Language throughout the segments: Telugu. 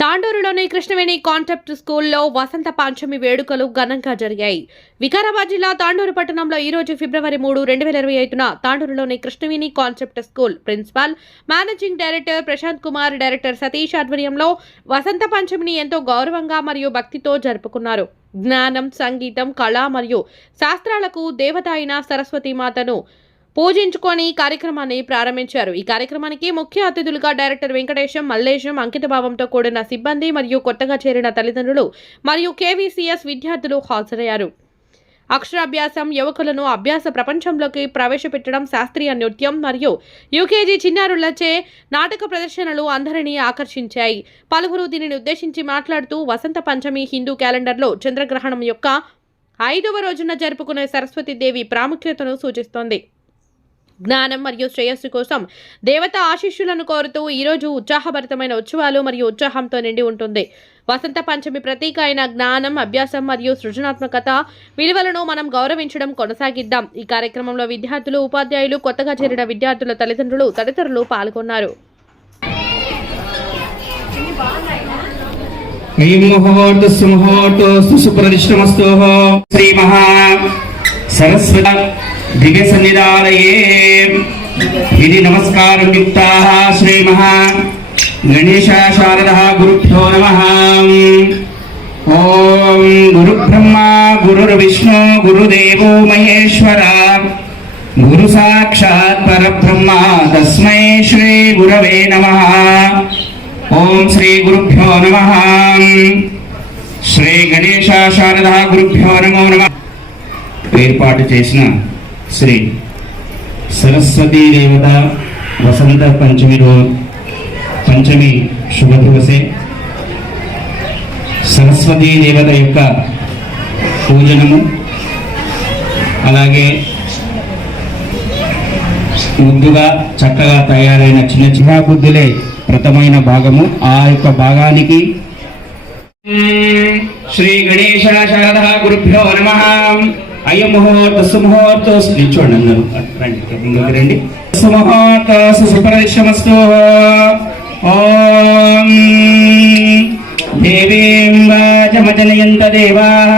తాండూరులోని కృష్ణవేణి కాన్సెప్ట్ స్కూల్లో వసంత పంచమి వేడుకలు ఘనంగా జరిగాయి. వికారాబాద్ జిల్లా తాండూరు పట్టణంలో ఈ రోజు ఫిబ్రవరి 3, 2025న తాండూరులోని Krishnaveni concept school principal, managing director Prashant Kumar, director Satish ఆధ్వర్యంలో వసంత పంచమిని ఎంతో గౌరవంగా మరియు భక్తితో జరుపుకున్నారు. జ్ఞానం, సంగీతం, కళ మరియు శాస్త్రాలకు దేవత అయిన సరస్వతి మాతను పూజించుకొని కార్యక్రమాన్ని ప్రారంభించారు. ఈ కార్యక్రమానికి ముఖ్య అతిథులుగా డైరెక్టర్ వెంకటేశం, మల్లేశం, అంకితభావంతో కూడిన సిబ్బంది మరియు కొత్తగా చేరిన తల్లిదండ్రులు మరియు కేవీసీఎస్ విద్యార్థులు హాజరయ్యారు. అక్షరాభ్యాసం యువకులను అభ్యాస ప్రపంచంలోకి ప్రవేశపెట్టడం, శాస్త్రీయ నృత్యం మరియు యూకేజీ చిన్నారులచే నాటక ప్రదర్శనలు అందరినీ ఆకర్షించాయి. పలువురు దీనిని ఉద్దేశించి మాట్లాడుతూ వసంత పంచమి హిందూ క్యాలెండర్లో చంద్రగ్రహణం యొక్క 5వ రోజున జరుపుకునే సరస్వతీదేవి ప్రాముఖ్యతను సూచిస్తోంది. జ్ఞానం మరియు శ్రేయస్సు కోసం దేవత ఆశీస్సులను కోరుతూ ఈరోజు ఉత్సాహభరితమైన ఉత్సవాలు మరియు ఉత్సాహంతో నిండి ఉంటుంది. వసంత పంచమి ప్రతీక అయిన జ్ఞానం, అభ్యాసం మరియు సృజనాత్మకత విలువలను మనం గౌరవించడం కొనసాగిద్దాం. ఈ కార్యక్రమంలో విద్యార్థులు, ఉపాధ్యాయులు, కొత్తగా చేరిన విద్యార్థుల తల్లిదండ్రులు తదితరులు పాల్గొన్నారు. दिव्य सन्निधानये विधि नमस्कार युक्ताः श्री महा गणेश शारदा गुरुभ्यो नमः। ओम गुरु ब्रह्मा गुरुर्विष्णु गुरुदेवो महेश्वर गुरु साक्षात् परब्रह्म तस्मै श्री गुरवे नमः। ओम श्री गुरुभ्यो नमः। श्री गणेश शारदा गुरुभ्यो नमो नमः। ఏర్పాటు చేసిన శ్రీ సరస్వతీ దేవత వసంత పంచమి శుభ దివసే సరస్వతీ దేవత యొక్క పూజనము, అలాగే ముద్దుగా చక్కగా తయారైన చిన్న చిన్న బుద్ధులే ప్రథమైన భాగము. ఆ యొక్క భాగానికి శ్రీ గణేశ శారదా గురుభ్యో నమః. అయ్య ముహూర్త సుముహూర్త నిల్చోండి, అందరూ రండి. సుముహూర్త సుప్రదిష్టమస్తు. ఓం దేవీం వాచమజనయంత దేవాః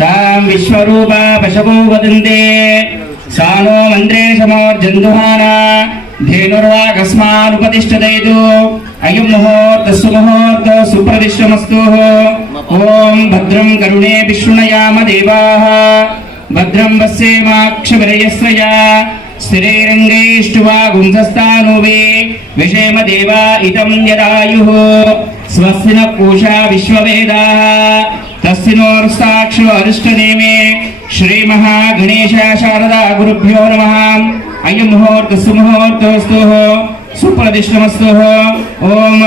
తాం విశ్వరూపా పశవో వదంతే సానో మంత్రే సమోర్జంతుహాన ధేనుర్వాకస్మానుపతిష్ఠతేతు. అయం ముహూర్త సుముహూర్త సుప్రదిష్టమస్తు. ఓం భద్రం కరుణే విష్ణుయామ దేవాః భద్రం పశ్యేమాక్షవిరయస్రయ స్థిరైరంగైష్టువా గుంసస్థానోవే విషేమ దేవా ఇదం యదాయుః. స్వస్తి న పూషా విశ్వవేదాః తస్సినోర్సాక్షో అరిష్టనేమే. శ్రీ మహాగణేశ శారదా గురుభ్యో నమః. అయం ముహూర్త సుముహూర్తోస్తు సుప్రదిష్టమస్తు. ఓం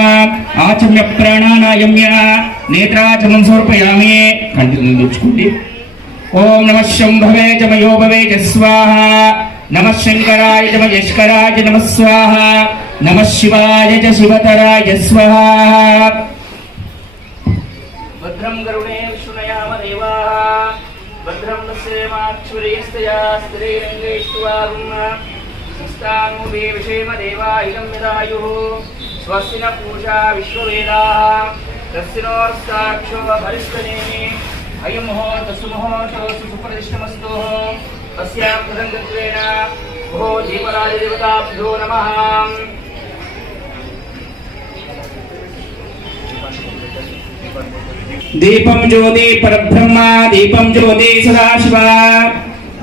ఆచమ్య ప్రాణానాయమ్య నేత్రాచమం సమర్పయామి. కంటిన్యూ తెచ్చుకోండి. ఓం నమః శంభవే చ మయో భవే చ స్వాహ. నమః శంకరాయ చ మహేశ్వరాయ నమః స్వాహ. నమః శివాయ చ శివతరాయ స్వాహ. భద్రం కరుణే విష్ణుయామ దేవాః భద్రం పశ్యేమాక్షురేస్తయా స్థిరైరంగైష్టువాగుం సంస్థానోవే విషేమ దేవా ఇదం యదాయుః. స్వస్తి న పూషా విశ్వవేదాః తస్సినోర్సాక్షో భరిష్టనేమి. అయం ముహూర్త సుముహూర్త సుప్రదిష్టమస్తు. తస్యాం ప్రసంగత్వేన ఓ దీపరాజ దేవతాభ్యో నమః. దీపం జ్యోతి పరబ్రహ్మ దీపం జ్యోతి సదాశివ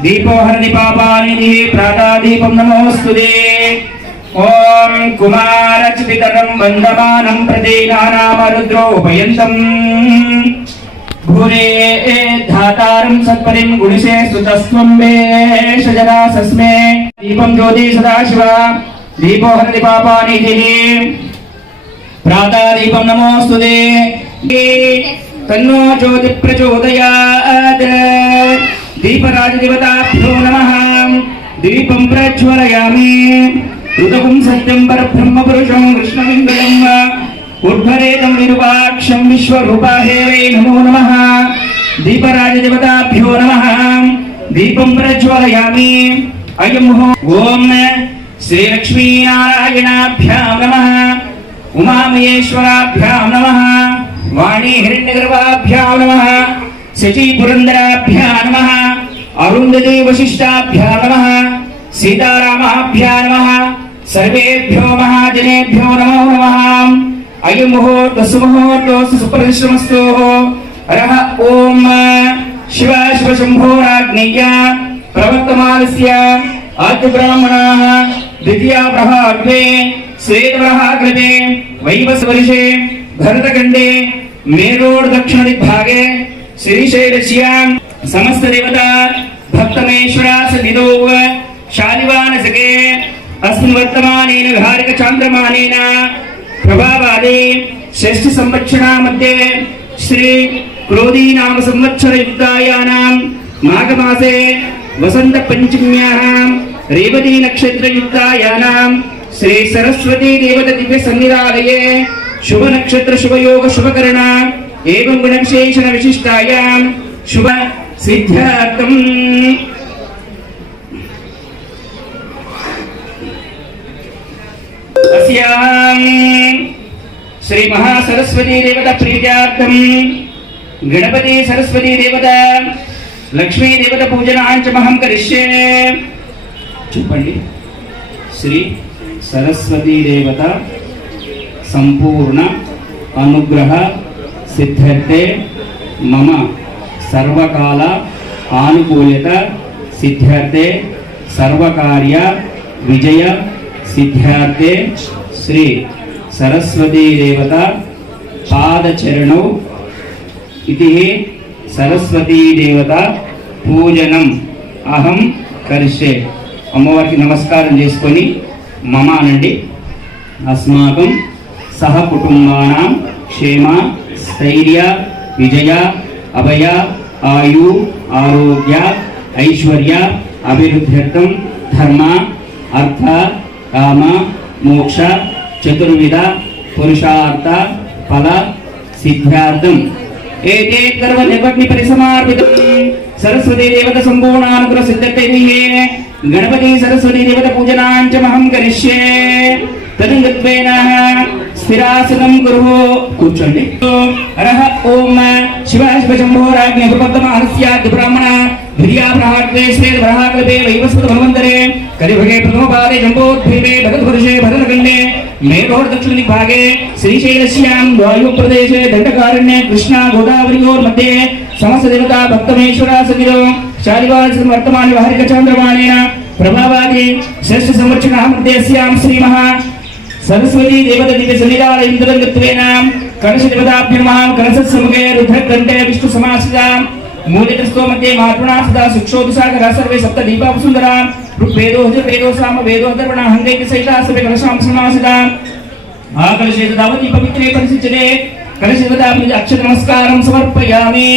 దీపో హరణి పాపానిధి ప్రాతాదీపం నమోస్తుతే. ఓం కుమారచిపితరం వందమానం ప్రతి నానామరుద్రోపయంతం భూరే ధాతారం సత్పరిం గుణిసే స్తుతస్త్వం వేషజనాసస్మే. దీపం జ్యోతి సదాశివ దీపో హరణి పాపానిధి ప్రాతాదీపం నమోస్తుతే. తన్నో జ్యోతి ప్రచోదయాత్. దీపరాజదేవతాభ్యో నమః. దీపం ప్రజ్వలయామి. ఋతుకం సత్యం పరబ్రహ్మ పురుషం కృష్ణలింగం ఉద్భరేతం విరూపాక్షం విశ్వరూపాహేవై నమో నమః. దీపరాజదేవతాభ్యో నమః. దీపం ప్రజ్వలయామి. అయం ఓం శ్రీ లక్ష్మీనారాయణాభ్యాం నమః. उमामहेश्वराभ्यां नमः वाणी हिरण्यगर्भाभ्यां नमः शची पुरंदराभ्यां नमः अरुंधती वशिष्ठाभ्यां नमः सीतारामाभ्यां नमः सर्वेभ्यो महाजनेभ्यो नमो नमः अयं मुहूर्तः सुमुहूर्तः सुप्रतिष्ठमस्तु हरः ओम शिव शिव शंभोराज्ञेय प्रवर्तमानस्य आद्य ब्राह्मणाः द्वितीया प्रहार्थे श्वेतप्रहाकृते वैवस्वर्षे भरतखण्डे मेरोड दक्षिण दिग्भागे श्रीशैलस्य समस्त देवता भक्तमेश्वरा सन्निधौ शालिवानसके अस्मिन् वर्तमानेन विहारिक चान्द्रमानेन प्रभावादि षष्ठ संवत्सरा मध्ये श्री क्रोधी नाम संवत्सर युक्तायानां माघ मासे वसंत पंचम्याः रेवती नक्षत्र युक्तायानां श्री सरस्वती देवता दिव्य सन्निधानये शुभ नक्षत्र शुभ योग शुभ करण एवं गुण विशेषण विशिष्टायां शुभ सिद्ध्यर्थम अस्यां श्री महासरस्वती देवता प्रीत्यार्थम गणपति सरस्वती देवता लक्ष्मी देवता पूजनांचमहं करिष्ये चुप्पंडी श्री सरस्वती देवता संपूर्ण अनुग्रह सिद्ध्यर्थे मम सर्वकाल आनुकूल्यता सिद्ध्यर्थे सर्वकार्य विजय सिद्ध्यार्थे श्री सरस्वती देवता पादचरणौ इति सरस्वती देवता पूजनम अहम करिष्ये అమ్మవారికి నమస్కారం చేసుకొని మమ అనండి అస్మాకం సహ కుటుంబానాం క్షేమ స్థైర్య విజయ అభయ ఆయు ఆరోగ్య ఐశ్వర్య అభివృద్ధ్యర్థం ధర్మ అర్థ కామ మోక్ష చతుర్విధ పురుషార్థ ఫల సిద్ధ్యార్థం ఏతే కర్మ నిర్వగ్ని పరిసమార్పితం सरस्वती देवता संपूर्णानुग्रह सिद्धते गणपति सरस्वती देवता पूजनांचमहं करिष्ये तदंगत्वेन स्थिरासनं कुरु కూర్చోండి हरः ओम शिव शिव शंभोराज्ञ प्रपद्महस्याद्य ब्राह्मण धिया प्रहार्थे श्वेत प्रहाकल्पे वैवस्वत भगवन्तरे कलिभगे प्रथमपादे जम्बोद्भीमे भगवद्वर्षे भरतखण्डे मेघोर दक्षिण दिग्भागे श्रीशैलस्यां वायुप्रदेशे दण्डकारण्ये कृष्णा गोदावरीयोर् मध्ये समस्त देवता भक्तमेश्वरा सन्निधौ शालिवान वर्तमान व्यवहारिक चान्द्रमानेन प्रभावादि षष्ठ संवत्सरा मध्यस्यां श्रीमः सरस्वती देवता दिव्य सन्निधानयं तदंगत्वेन कलश देवताभ्यो नमः कलशसम्मुखे रुद्रकण्ठे विष्णु समासितां मूलतस्थो मध्ये मातृणा सदा सुक्षोदसागरा सर्वे सप्त दीपा सुन्दरा ऋग्वेदो यजुर्वेदो सामवेदो अथर्वणः हङ्गैः सहिता सर्वे कलशां समासितां आकलशे तदावति पवित्रे परिसिच्यते कलश देवताभ्यो अक्षत नमस्कारं समर्पयामि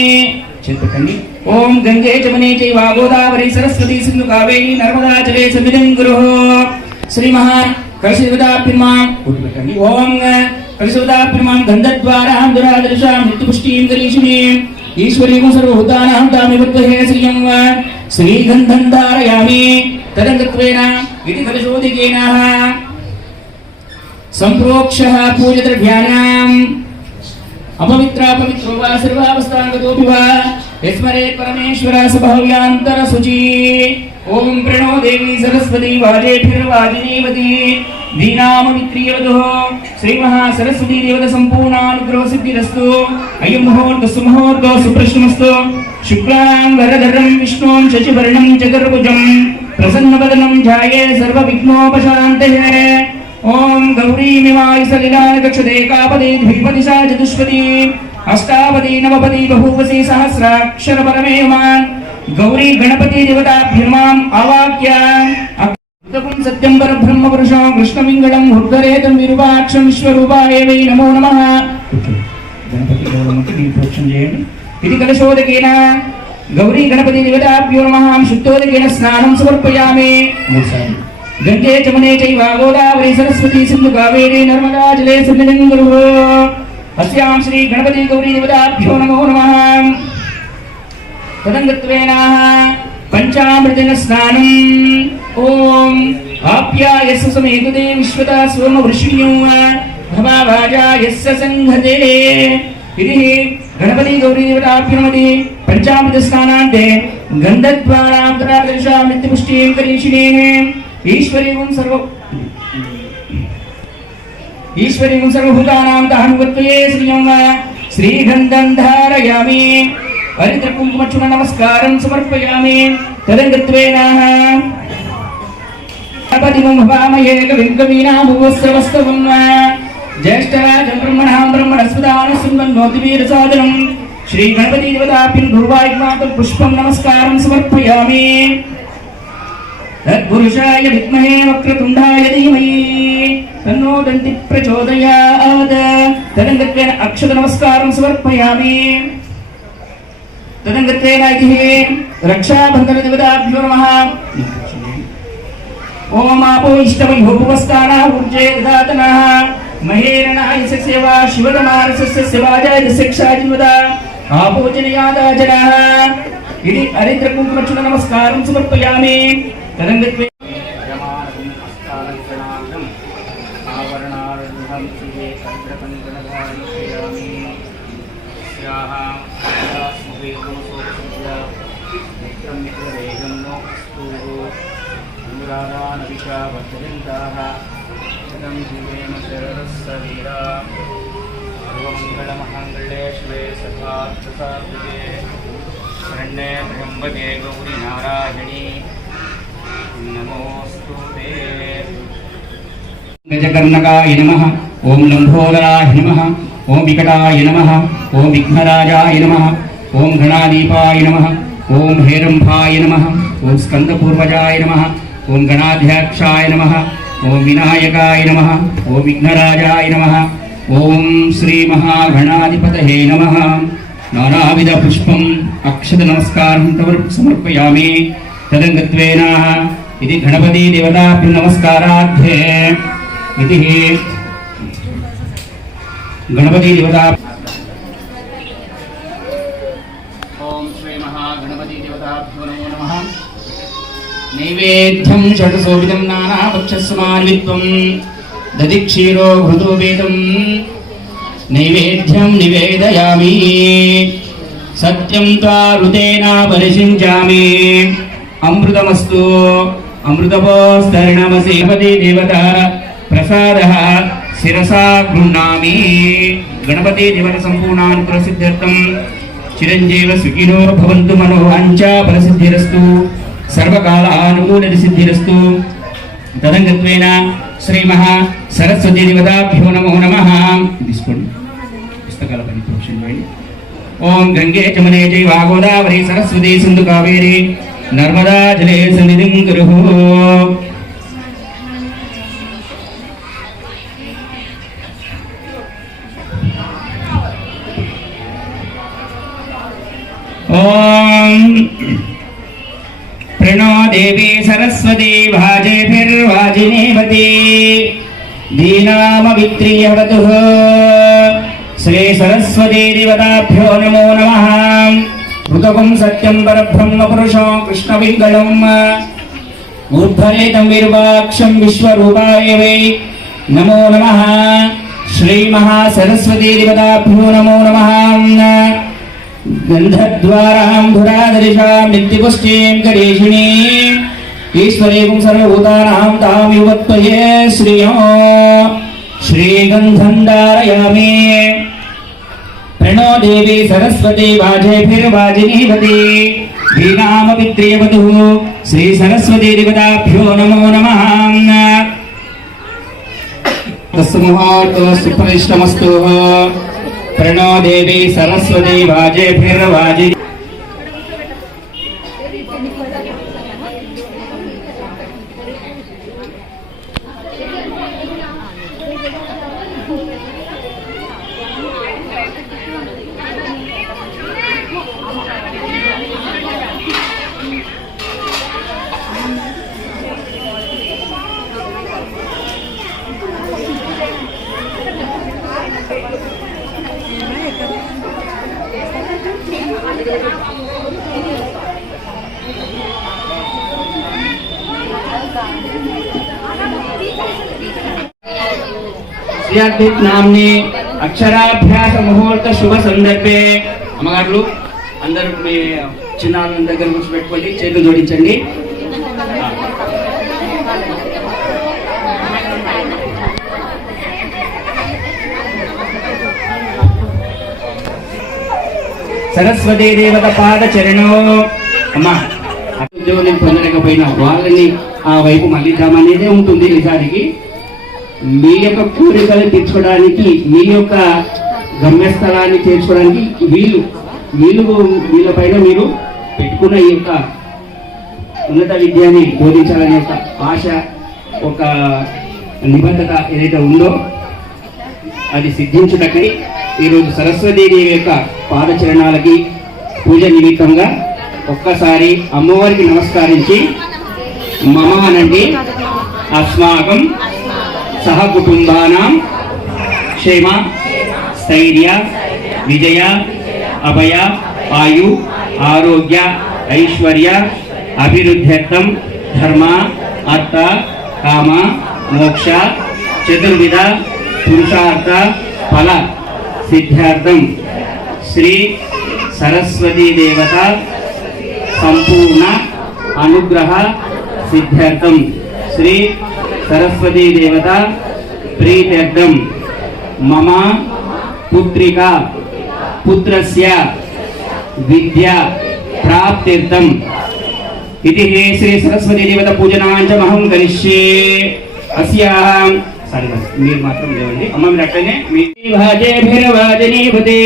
चित्तकण्डि ओम गंगे जमुने चैव गोदावरी सरस्वती सिंधु कावेरी नर्मदा जले सन्निधिं गुरुः श्री महा कलश देवताभ्यो उद्बटकण्डि ओम कलश देवताभ्यो गन्धद्वारां दुरादर्शां नित्यपुष्टिं गरीषिणीं ईश्वरीं सर्वभूतानां तामिवत्वहे श्रियं श्रीगन्धं धारयामि तदङ्गत्वेन इति कलशोदिकेन सम्प्रोक्षः पूजद्रव्याणाम् अपवित्रा पवित्रो वा सर्वावस्थांगतोऽपि वा यस्मरे परमेश्वर सभव्यांतर शुचि ओम प्रणो देवी सरस्वती वाजेभिर्वाजिनीवती दीनाममित्रियवतुः श्री महा सरस्वती देवता संपूर्णानुग्रह सिद्धिरस्तु अयं मुहूर्तः सुमुहूर्तः सुप्रश्नमस्तु शुक्लां वरदरं विष्णुं शशिवर्णं चतुर्भुजं प्रसन्नवदनं ध्याये सर्वविघ्नोपशान्तये ओम गौरी मिवाय सलिलान कक्षदे कापदे द्विपदिशा चतुष्पदी अष्टावदी नवपदी बहुवसी सहस्राक्षर परमेवान् गौरी गणपति देवताभ्यर्माम् आवाक्य अक्तपुं सत्यं परब्रह्म पुरुषं कृष्णमिङ्गलं हृद्गरेतं विरूपाक्षं विश्वरूपाय वै नमो नमः गणपति गौरमति दीपोक्षं చేయండి ఇది కలశోదకేన गौरी गणपति देवताभ्यो नमः शुद्धोदकेन स्नानं समर्पयामि गंगे जमुने चैव गोदावरी सरस्वती सिंधु कावेरी नर्मदा जले सन्निधिं गुरुः अस्यां श्री गणपति गौरी देवताभ्यो नमो नमः तदंगत्वेन पंचामृतेन स्नानम् ओम आप्यायस्व समेतुते विश्वता सोम वृषिण्यो भवाभाजा यस्य संघते इति गणपति गौरी देवताभ्यो पंचामृत स्नानान्ते गन्धद्वारान्तरादर्शा नित्यपुष्टिं करीषिणे ईश्वरीं सर्वभूतानां दहनवत्वये श्रियं श्रीगन्धं धारयामि हरिद्रकुङ्कुमचूर्ण नमस्कारं समर्पयामि तदङ्गत्वेन गणपतिं भवामहे कविं कवीनामुपस्रवस्तवं ज्येष्ठराजं ब्रह्मणां ब्रह्मणस्पदानसुन्वन्नोतिवीरसादनं श्री गणपति देवताभ्यो गुरुवायुर्मातं पुष्पं नमस्कारं समर्पयामि तत्पुरुषाय विद्महे वक्रतुण्डाय धीमहि तन्नो दन्ति प्रचोदयात् तदङ्गत्वेन अक्षत नमस्कारं समर्पयामि तदङ्गत्वेन इति रक्षाबन्धन देवताभ्यो नमः ओम आपो इष्टमयोपस्काराः ऊर्जे ददातनः महेरणाय सेवा शिवदमारसस्य सेवाजाय शिक्षाजिवदा आपोजनयादाजनः इति हरिद्रकुङ्कुमचूर्ण नमस्कारं समर्पयामि तदङ्गत्वे आवरणारण्यं शिवे चन्द्रकङ्कणधारयामि स्याः स्मुवेदमसोपसुभ्या नित्यं नित्यवेगं नो अस्तु अनुराधानविषा वर्धयन्ताः इदं जीवेन शरणस्सवीरा सर्वमङ्गलमङ्गले शिवे सदार्थसाधिके शरण्ये त्र्यम्बके गौरी नारायणी नमोऽस्तु ते गजकर्णकाय नमः ओं लंबोदराय नमः ओं विकटाय नमः ओं विघ्नराजाय नमः ओं गणाधिपाय नमः ओं हेरंभाय नमः ओं स्कंदपूर्वजाय नमः ओं गणाध्यक्षाय नमः ओं विनायकाय नमः ओं विघ्नराजाय नमः ओं श्री महागणाधिपतये नमः नानाविध पुष्पम् अक्षत नमस्कारं समर्पयामि तदङ्गत्वेन इति गणपति देवताभ्यो नमस्कारार्थे इति गणपति देवता ओम श्री महागणपति देवताभ्यो नमो नमः नैवेद्यं षड्सोविधं नानापक्षस्मान्वित्वं दधिक्षीरो घृतोपेतं नैवेद्यं निवेदयामि सत्यं त्वारुतेन परिषिञ्चामि अमृतमस्तु अमृतपोस्तरणमसेपति देवता प्रसादः शिरसा गृह्णामि गणपति देवता सम्पूर्णानुग्रहसिद्ध्यर्थं चिरञ्जीव सुखिनो भवन्तु मनोवाञ्छा फलसिद्धिरस्तु सर्वकालानुकूलसिद्धिरस्तु तदङ्गत्वेन श्रीमहा सरस्वती देवताभ्यो नमो नमः पुस्तकाల పరిపూర్ణ ओम गंगे जमुने चैव गोदावरी सरस्वती सिंधु कावेरी नर्मदा जले सन्निधिं कुरुः ओम प्रणो देवी सरस्वती भाजेभिर्वाजिनीवती दीनामवित्रियवतुः श्री सरस्वती देवताभ्यो नमो नमः ऋतुकं सत्यं परब्रह्म पुरुषं कृष्णविङ्गलं ऊर्ध्वरेतं विरूपाक्षं विश्वरूपाय वै नमो नमः श्री महासरस्वती देवताभ्यो नमो नमः गन्धद्वारां धुरादर्शां नित्यपुष्टिं करीषिणीं ईश्वरीं सर्वभूतानां तां युवत्वये श्रियो श्रीगन्धं धारयामि प्रणो देवी सरस्वती वाजेभिर्वाजिनीवती दीनामवित्रियवतुः श्री सरस्वती देवताभ्यो नमो नमः तस्मुहूर्तस्तु परिष्टमस्तु प्रणो देवी सरस्वती वाजेभिर्वाजिनी శ్రీయాద్విత్ నామ్ని అక్షరాభ్యాస ముహూర్త శుభ సందర్భే అమ్మగారు అందరూ మీ చిన్నాన్న దగ్గర కూర్చోబెట్టుకోండి, చేతులు జోడించండి. సరస్వతీ దేవత పాద చరణో. అమ్మా ఉద్యోగం పొందలేకపోయినా వాళ్ళని ఆ వైపు మళ్ళిద్దామనేదే ఉంటుంది. నిజానికి మీ యొక్క కోరికలు తీర్చుకోవడానికి, మీ యొక్క గమ్యస్థలాన్ని చేర్చుకోవడానికి వీళ్ళపైన మీరు పెట్టుకున్న ఈ యొక్క ఉన్నత విద్యని బోధించాలనే యొక్క ఆశ, ఒక నిబద్ధత ఏదైతే ఉందో అది సిద్ధించుటకై ఈరోజు సరస్వతీదేవి యొక్క పాదచరణాలకి పూజ నిమిత్తంగా ఒక్కసారి అమ్మవారికి నమస్కరించి మమ అనండి. అస్మాకం సహ కుటుంబానాం క్షేమ స్థైర్య విజయ అభయ ఆయు ఆరోగ్య ఐశ్వర్య అభివృద్ధ్యర్థం ధర్మ అర్థ కామ మోక్ష చతుర్విధ పురుషార్థ ఫల సిద్ధ్యార్థం శ్రీ సరస్వతీ దేవత సంపూర్ణ అనుగ్రహ సిద్ధ్యార్థం శ్రీ సరస్వతీ దేవత ప్రీత్యర్థం మమ పుత్రిక పుత్రస్య విద్య ప్రాప్త్యర్థం ఇది శ్రీ సరస్వతీ దేవత పూజనాంచ మహం కరిష్యే. అస్యాం మీరు మాత్రం లేవండి అమ్మ, మీరు అట్లనే భాజేభిర్వాజనీపతే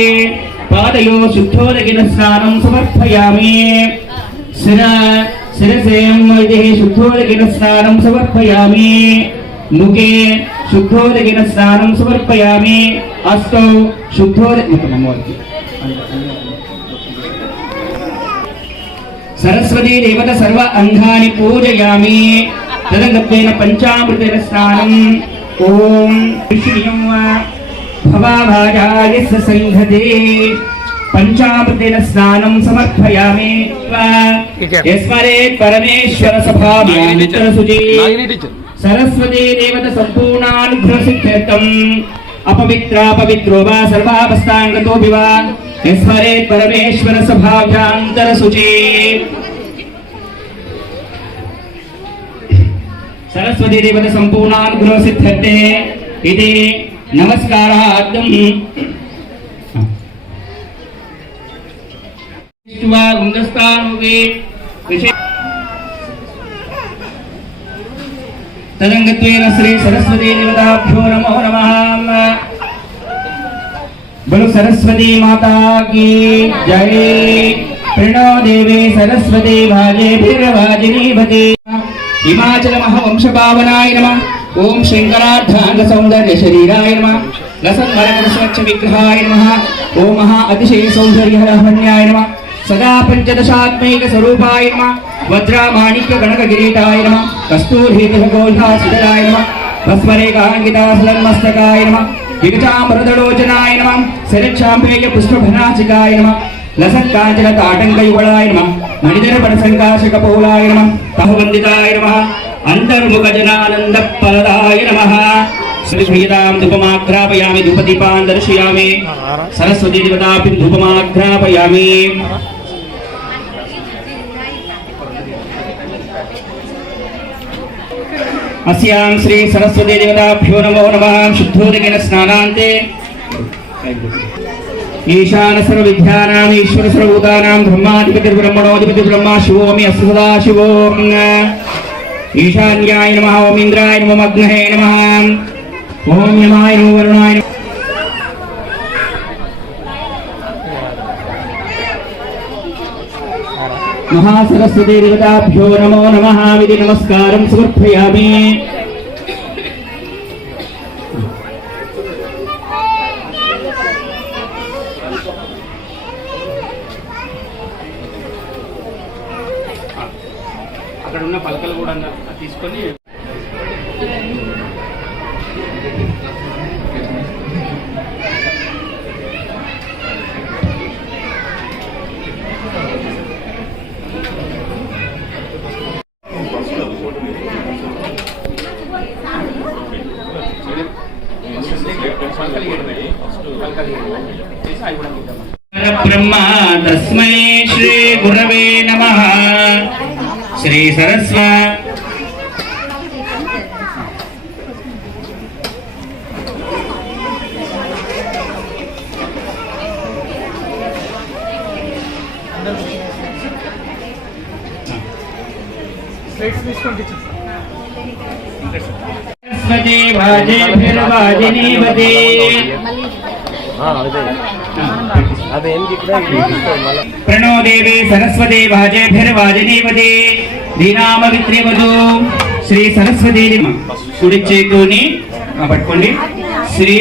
పాదయో శుద్ధోదకిన స్నానం సమర్పయామి. శిరసేం శుద్ధోదకిన స్నానం సమర్పయామి. ముఖే శుద్ధోదకిన స్నానం సమర్పయామి. అస్తౌ శుద్ధోదకి. సరస్వతీ దేవత సర్వ అంగాని పూజయామి. తదగత్వేన పంచామృతేన స్నానం. ఓం విష్ణుయం భవాభాజాయస్య సంఘతే పంచామృతేన స్నానం సమర్పయామి. యస్మరేత్ పరమేశ్వర సభాభ్యాం సరస్వతీ దేవత సంపూర్ణానుగ్రహ సిద్ధ్యర్థం అపవిత్రాపవిత్రో వా సర్వావస్థాంగతోపి వా యస్మరేత్ పరమేశ్వర సభాభ్యాంతర శుచి. సరస్వతీ దేవత సంపూర్ణానుగ్రహ సిద్ధ్యర్థే ఇది నమస్కారార్థం తదంగత్వేన శ్రీ సరస్వతీ దేవతాభ్యో నమో నమః. బలో సరస్వతీ మాతా కీ జై. ప్రణో దేవి సరస్వతీ భాజేభిర్వాజినీపతే. హిమాచల మహావంశపావనాయ నమః. ఓం శంకరార్థాంగ సౌందర్య శరీరాయ నమః. లసన్మరకర స్వచ్ఛ విగ్రహాయ నమః. ఓం మహా అతిశయ సౌందర్య రమణ్యాయ నమః. సదా పంచదశాత్మైక స్వరూపాయ నమః. వజ్రామాణిక్య గణక కిరీటాయ నమః. కస్తూరిఘోషాసుదరాయ నమః. భస్మరేఖాంకితాసలన్మస్తకాయ నమః. విగచామృతలోచనాయ నమః. శరక్షాంబేయ పుష్పభనాసికాయ నమః. లసత్కాంచన తాటంకయుగళాయ నమః. మణిధరపణ సంకాశకపోలాయ నమః. తహవందితాయ నమః. అంతర్ముఖజనానంద ఫలదాయ నమః. శ్రీదాం ధూపమాఘ్రాపయామి. ధూపదీపాన్ దర్శయామి. సరస్వతీ దేవతాపి ధూపమాఘ్రాపయామి. అస్యాం శ్రీ సరస్వతీ దేవతాభ్యో నమో నమః. శుద్ధోదకేన స్నానాంతే ఈశాన సర్వ విద్యానాం ఈశ్వర సర్వభూతానాం బ్రహ్మాధిపతి బ్రహ్మణోధిపతి బ్రహ్మ శివోమి అస్తు సదా శివోం. ఈశాన్యాయ నమః. ఓం ఇంద్రాయ నమః. అగ్నయే నమః. ఓం యమాయ నమః. వరుణాయ నమః. మహాసరస్వతీ దేవతాభ్యో నమో నమః. విధి నమస్కారం సమర్పయామి. అక్కడ ఉన్న పలకలు కూడా తీసుకొని బ్రహ్మ తస్మై శ్రీ గురవే నమః. శ్రీ సరస్వతి సరస్వతి వాజేభిర్వాజినీవతి. ప్రణో దేవి సరస్వతి వాజేభిర్వాజినీవతి. దీనామవిత్రివధు. శ్రీ సరస్వతి కుడి చేతుని పట్టుకోండి. శ్రీ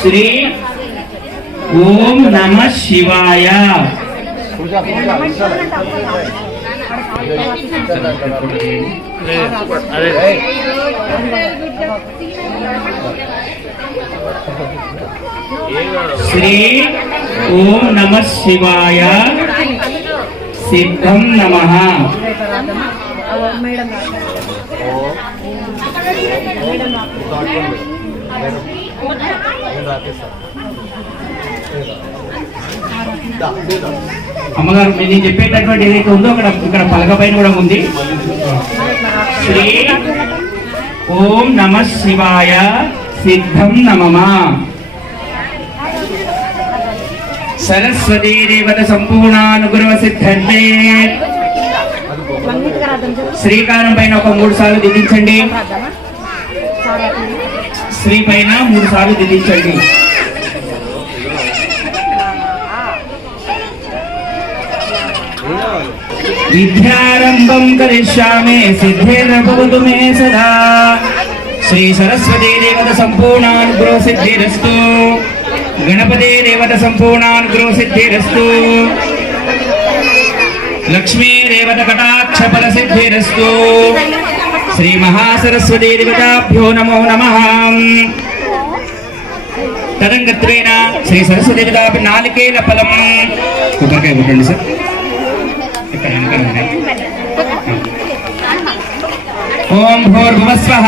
శ్రీ ఓం నమః శివాయ. శ్రీ ఓం నమః శివాయ. సిద్ధం నమః. అమ్మగారు నేను చెప్పేటటువంటి ఏదైతే ఉందో అక్కడ ఇక్కడ పలక పైన కూడా ఉంది. శ్రీ ఓం నమః శివాయ సిద్ధం నమః. సరస్వతీ దేవత సంపూర్ణానుగ్రహ సిద్ధంతే. శ్రీకారం పైన ఒక 3 సార్లు దిద్దించండి. శ్రీ పైన 3 సార్లు దిద్దించండి. విద్యారంభం కరిష్యామి సిద్ధిర్భవతు మే సదా. శ్రీ సరస్వతీ దేవత సంపూర్ణానుగ్రహ సిద్ధిరస్తు. గణపతి దేవత సంపూర్ణానుగ్రహ సిద్ధిరస్తు. లక్ష్మీ దేవత కటాక్ష ఫల సిద్ధిరస్తు. శ్రీ మహాసరస్వతీ దేవతాభ్యో నమో నమః. తదంగత్వేన శ్రీ సరస్వతీ దేవతాభి నాలికేల ఫలం. కొబ్బరికాయ కొట్టండి సార్. ఓం భూర్భువస్వః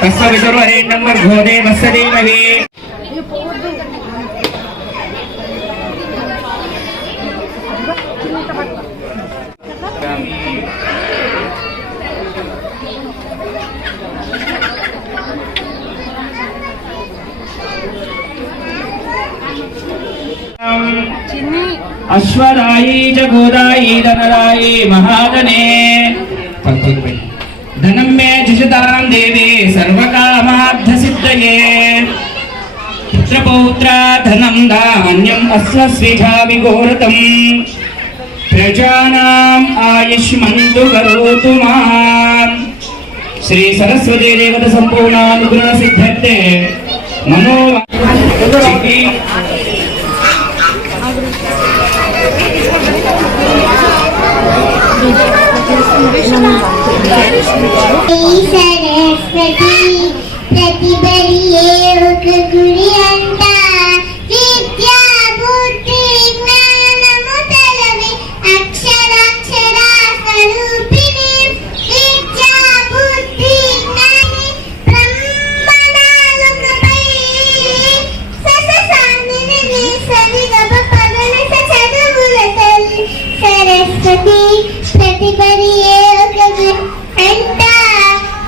తస్సవితుర్వరేణ్యం భర్గో దేవస్య ధీమహి. అశ్వరాయీ చ గోదాయీ ధనరాయీ మహాధనే. ధనం మే జుషతాం దేవి సర్వకామార్థ సిద్ధయే. పుత్రపౌత్ర ధనం ధాన్యం అస్వస్విజా విఘోరతం. ప్రజానాం ఆయుష్మంతు కరోతు మాం. శ్రీ సరస్వతీ దేవత సంపూర్ణానుగ్రహ సిద్ధతే. మనో సరస్వతి ప్రతిబలియే ఒక గుడి అంట. విద్యా బుద్ధి జ్ఞానము తలవి అక్షరాక్షర స్వరూపిణి. విద్యా బుద్ధి జ్ఞాని బ్రహ్మనాలుకపై సససానిని సరిగమ పదని చదువుల తల్లి సరస్వతి ప్రతిబలియే ఒక గుడి అంట.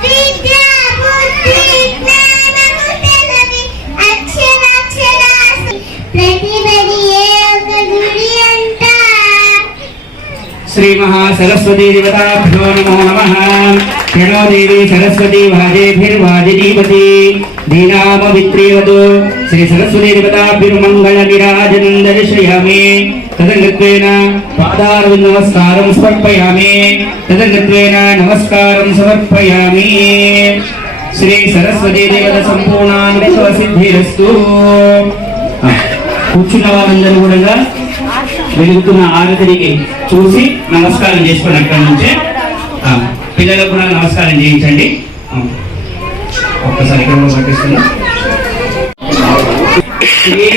విద్యా బుద్ధి జ్ఞానము తెలవి అక్షరాక్షర ప్రతిబలియే ఒక గుడి అంట. శ్రీ మహాసరస్వతీ దేవతాభ్యో నమో నమః. ప్రణో దేవి సరస్వతి వాజేభిర్వాజినీవతి. దీనామవిత్రీవతు. శ్రీ సరస్వతీ దేవతాభిర్మంగళ నీరాజనం దర్శయామి. తదంగత్వేన పాదారవింద నమస్కారం సమర్పయామి. తదంగత్వేన నమస్కారం సమర్పయామి. శ్రీ సరస్వతీ దేవత సంపూర్ణానుగ్రహ సిద్ధిరస్తు. కూర్చున్న వాళ్ళందరూ కూడా వెలుగుతున్న ఆరతికి చూసి నమస్కారం చేసుకోండి. అక్కడి నుంచే పిల్లలకు కూడా నమస్కారం చేయించండి. ఒక్కసారి ఇక్కడ కూడా పట్టిస్తున్నా. శ్రీ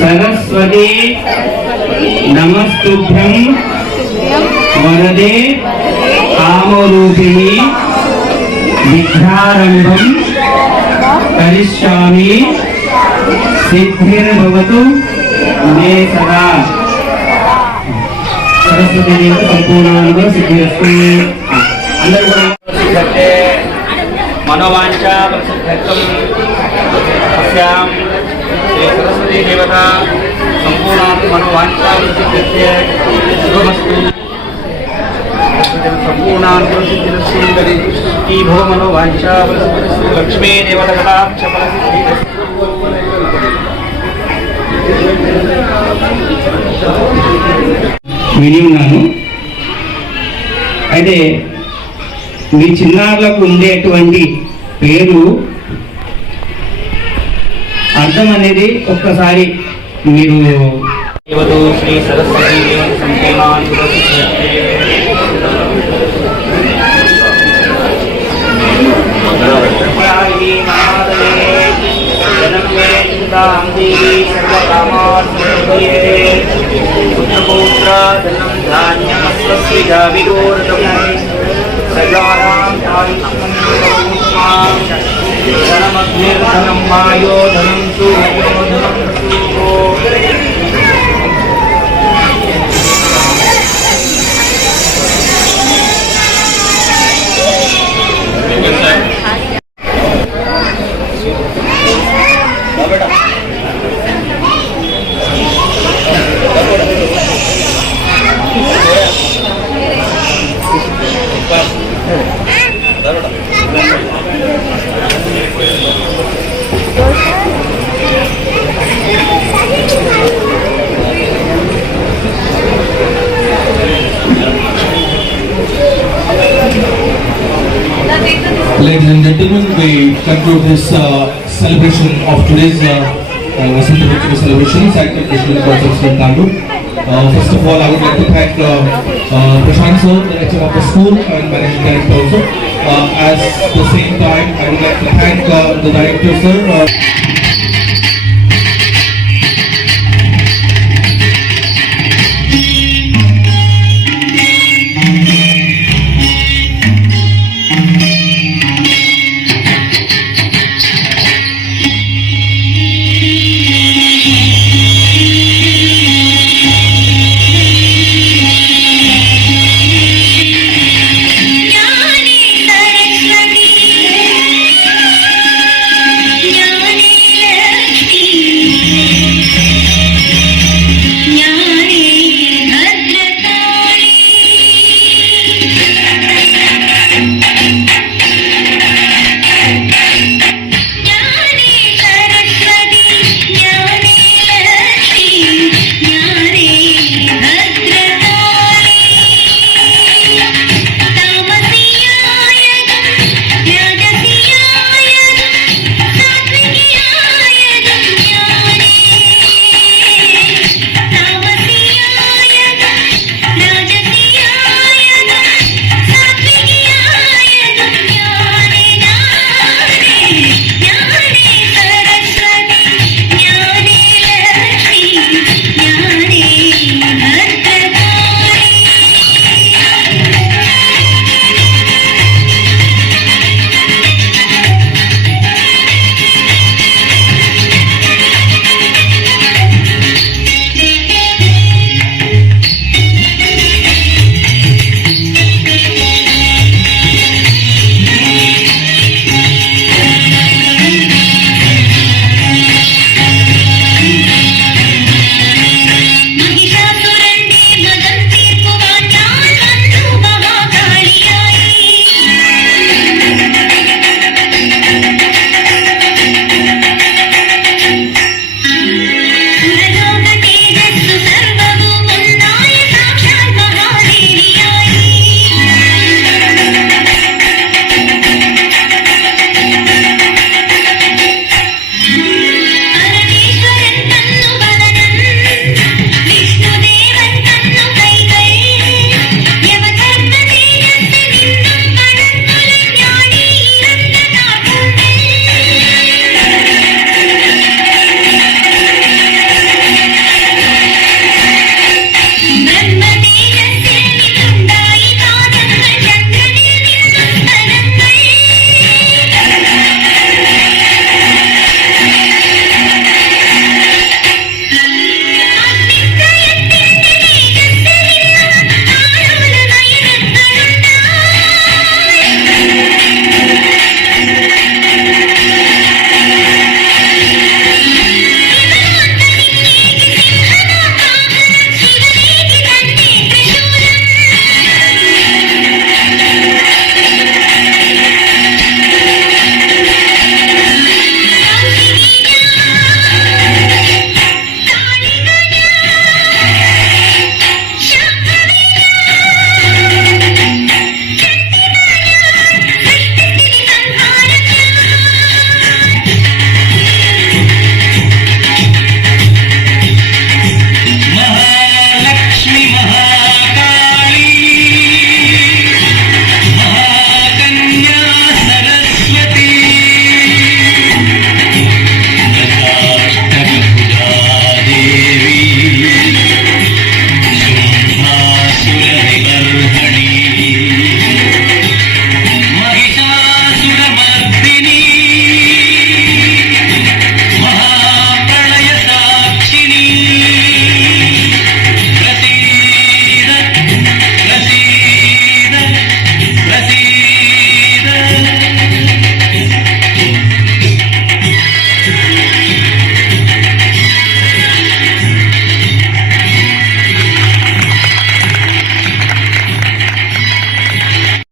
సరస్వతి నమస్తుభ్యం వరదే కామరూపిణి విద్యారంభం కరిష్యామి సిద్ధిర్భవతు మే సదా. సరస్వతి దేవత సంపూర్ణంగా సిద్ధిరస్తు. అందరూ కూడా మనోవాంఛ ప్రసిద్ధం అస్యాం శ్రీ సరస్వతి దేవత సంపూర్ణ మనోవాంఛ ప్రసిద్ధే శుభమస్తు. సంపూర్ణానుగ్రహ సిద్ధిరస్తు. ఈ భవ మనోవాంఛ ప్రసిద్ధస్తు. లక్ష్మీ దేవత కటాక్ష ఫలసిద్ధి. విని ఉన్నాను. అయితే మీ చిన్నారులకు ఉండేటువంటి పేరు అర్థం అనేది ఒక్కసారి మీరు శ్రీ సరస్వతి ధనం మాయో ధనం Ladies and gentlemen, we conclude this celebration of today's Vasanta Panchami celebration, Cycle Christian Concepts in Tandur. First of all, I would like to thank Prashant sir, director of the school and managing director also. At the same time, I would like to thank the director sir. జ్ఞాని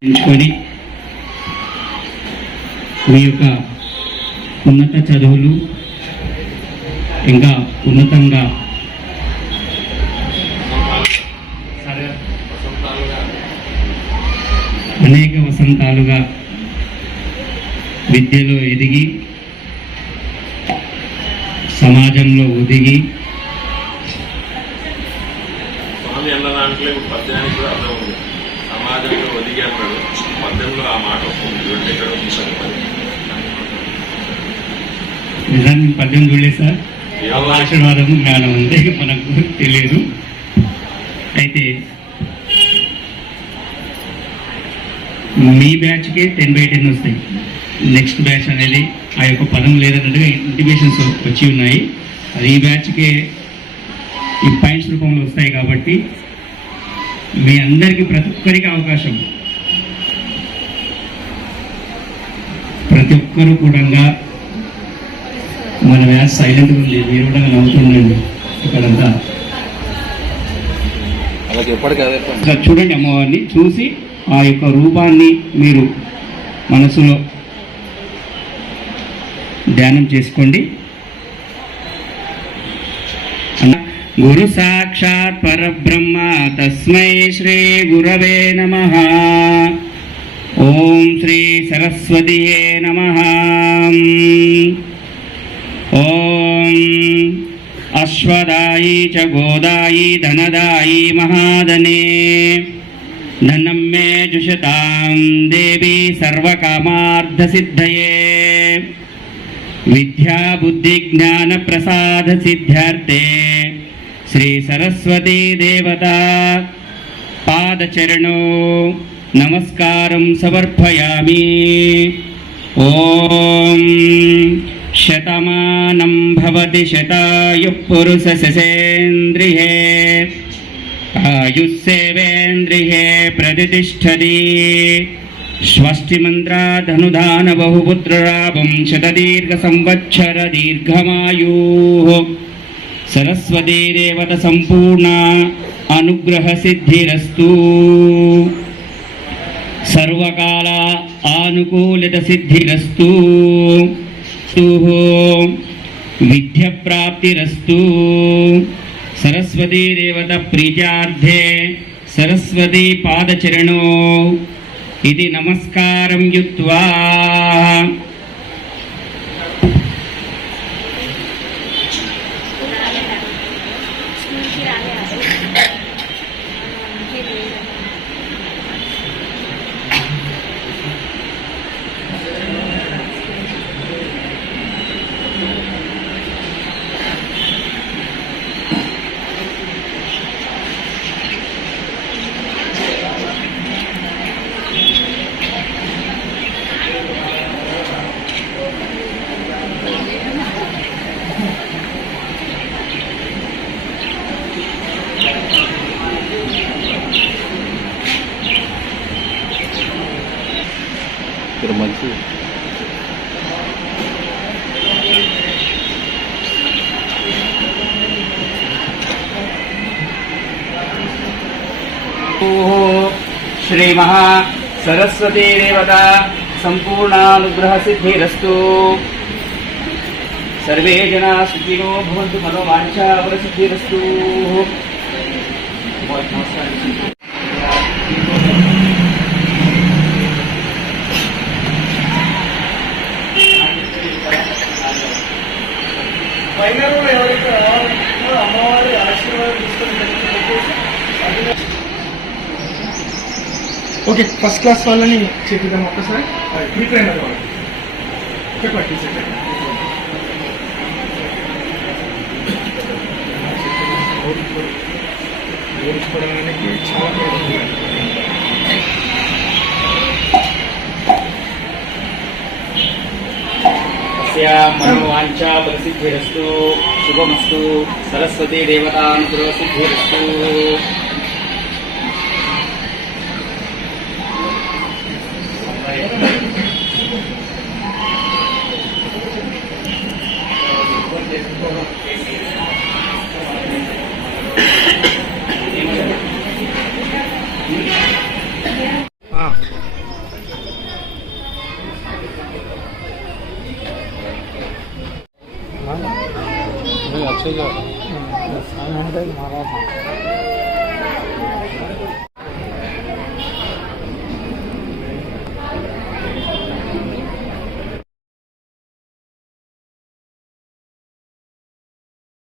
ఎంచుకొని మీ యొక్క ఉన్నత చదువులు ఇంకా ఉన్నతంగా అనేక వసంతాలుగా విద్యలో ఎదిగి సమాజంలో ఒదిగి స్వామి అన్న దాంట్లో పద్యానికి కూడా అర్థం ఉంది. సమాజంలో ఒదిగి అన్నాడు. పద్యంలో ఆ మాట వస్తుంది. అంటే ఇక్కడ చూసాను మరి. నిజాన్ని పద్యం చూడలేదు సార్. ఆశీర్వాదము జ్ఞానం ఉంది మనకు తెలియదు. అయితే మీ బ్యాచ్కే 10/10 వస్తాయి. నెక్స్ట్ బ్యాచ్ అనేది ఆ యొక్క పదం లేదన్నట్టుగా ఇంటిమేషన్స్ వచ్చి ఉన్నాయి. అది ఈ బ్యాచ్కే ఈ పాయింట్స్ రూపంలో వస్తాయి కాబట్టి మీ అందరికీ ప్రతి ఒక్కరికి అవకాశం. ప్రతి ఒక్కరు కూడా మన బ్యాచ్ సైలెంట్గా ఉంది. మీరు కూడా నవ్వుతుండండి ఇక్కడంతా. చూడండి అమ్మవారిని చూసి ఆ యొక్క రూపాన్ని మీరు మనసులో ధ్యానం చేసుకోండి. గురు సాక్షాత్ పరబ్రహ్మ తస్మై శ్రీ గురవే నమః. ఓం శ్రీ సరస్వతియే నమః. ఓం అశ్వదాయి చ గోదాయి ధనదాయి మహాదనే ధనం మే జుషతాం దేవి సర్వకామార్థసిద్ధయే విద్యా బుద్ధి జ్ఞాన ప్రసాద సిద్ధ్యార్థే శ్రీ సరస్వతీ దేవతా పాదచరణో నమస్కారం సమర్పయామి. ఓం శతమానం భవతి శతాయుః పురుష శతేంద్రియే ఆయుస్సేవేంద్రియే ప్రతిష్టతి. స్వస్తి మంత్రాధనుధాన బహుపుత్రరాభం శతదీర్ఘ సంవత్సర దీర్ఘమాయు. సరస్వతీ దేవత సంపూర్ణ అనుగ్రహ సిద్ధిరస్తు. సర్వకాల ఆనుకూలిత సిద్ధిరస్తు. విద్య ప్రాప్తిరస్తు. సరస్వతీ దేవత ప్రీత్యార్థే సరస్వతీ పాదచరణో ఇది నమస్కారం యుక్త్వా మంచి శ్రీ మహా సరస్వతీ దేవత సంపూర్ణానుగ్రహ సిద్ధిరస్తు. సర్వే జనా సుఖినో భవంతు. మనోవాంఛా ఫలసిద్ధిరస్తు. అమ్మవారి ఆశీర్వాదం తీసుకొని ఓకే. ఫస్ట్ క్లాస్ వాళ్ళని చేపిద్దాం ఒక్కసారి. ప్రీప్రైమరీ వాళ్ళు చెప్పండి. ఓడించుకోవడానికి చాలా మనోవాంఛా ఫలసిద్ధిరస్తు. శుభమస్తు. సరస్వతీ దేవతానుగ్రహ సిద్ధిరస్తు. तो अच्छे जा रहा है।